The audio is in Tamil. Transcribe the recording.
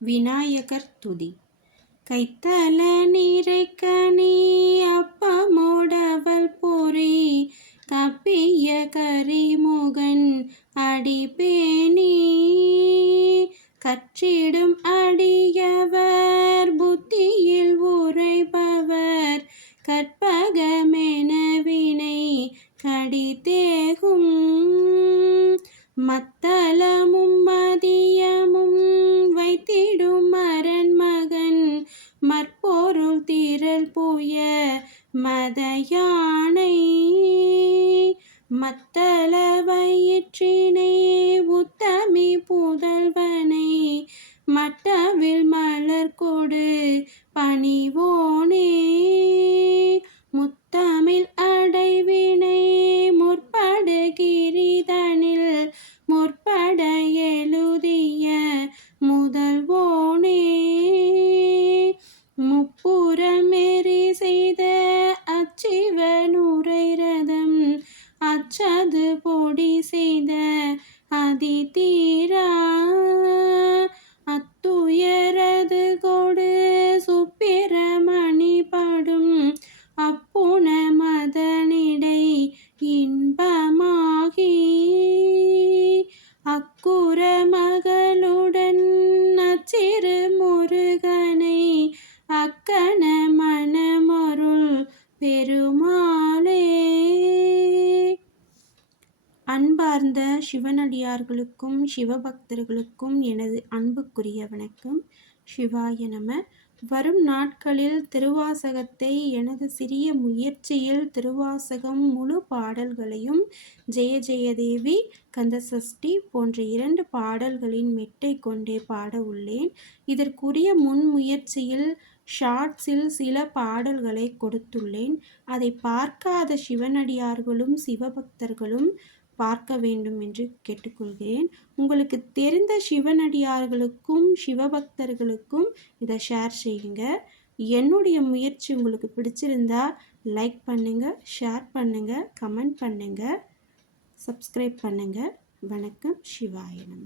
விநாயகர் துதி. கைத்தல நீரைக்கனி அப்பமோடவள் பொறி கப்பிய கரிமுகன் அடிபேணி கற்றிடும் அடியவர் புத்தியில் உரைபவர் கற்பகமென வினை கடிதேகும் மத்தளமும் மதியமும் வைத்திடும் அரண்மகன் மற்பொருள் திரள் புய மதயானை மத்தள வயிற்றினை உத்தமி புதல்வனை மட்டவில் மலர் கொடு பணிவோனே முத்தமிழ் அடைவினை முற்படு கிரிதனில் முற்பட எழுதிய முதல்வோனே முப்புறமெறி செய்த அச்சிவனுரை ரதம் அச்சது பொடி செய்த அதிதீரா அத்துயரது கொடு சுப்பிரமணி படும் அப்புன மதனிடை இன்பமாகி அக்குற மகளுடன் அச்சிறு முருகனை அக்கன மனமருள் பெருமாளே. அன்பார்ந்த சிவனடியார்களுக்கும் சிவபக்தர்களுக்கும் எனது அன்புக்குரிய வணக்கம். சிவாய நம. வரும் நாட்களில் திருவாசகத்தை எனது சிறிய முயற்சியில் திருவாசகம் முழு பாடல்களையும் ஜெய ஜெயதேவி கந்தசஷ்டி போன்ற 2 பாடல்களின் மெட்டை கொண்டே பாட உள்ளேன். இதற்குரிய முன்முயற்சியில் ஷார்ட்ஸில் சில பாடல்களை கொடுத்துள்ளேன். அதை பார்க்காத சிவனடியார்களும் சிவபக்தர்களும் பார்க்க வேண்டும் என்று கேட்டுக்கொள்கிறேன். உங்களுக்கு தெரிந்த சிவனடியார்களுக்கும் சிவபக்தர்களுக்கும் இதை ஷேர் செய்யுங்க. என்னுடைய முயற்சி உங்களுக்கு பிடிச்சிருந்தா லைக் பண்ணுங்கள், ஷேர் பண்ணுங்கள், கமெண்ட் பண்ணுங்கள், சப்ஸ்கிரைப் பண்ணுங்கள். வணக்கம். சிவாய நம.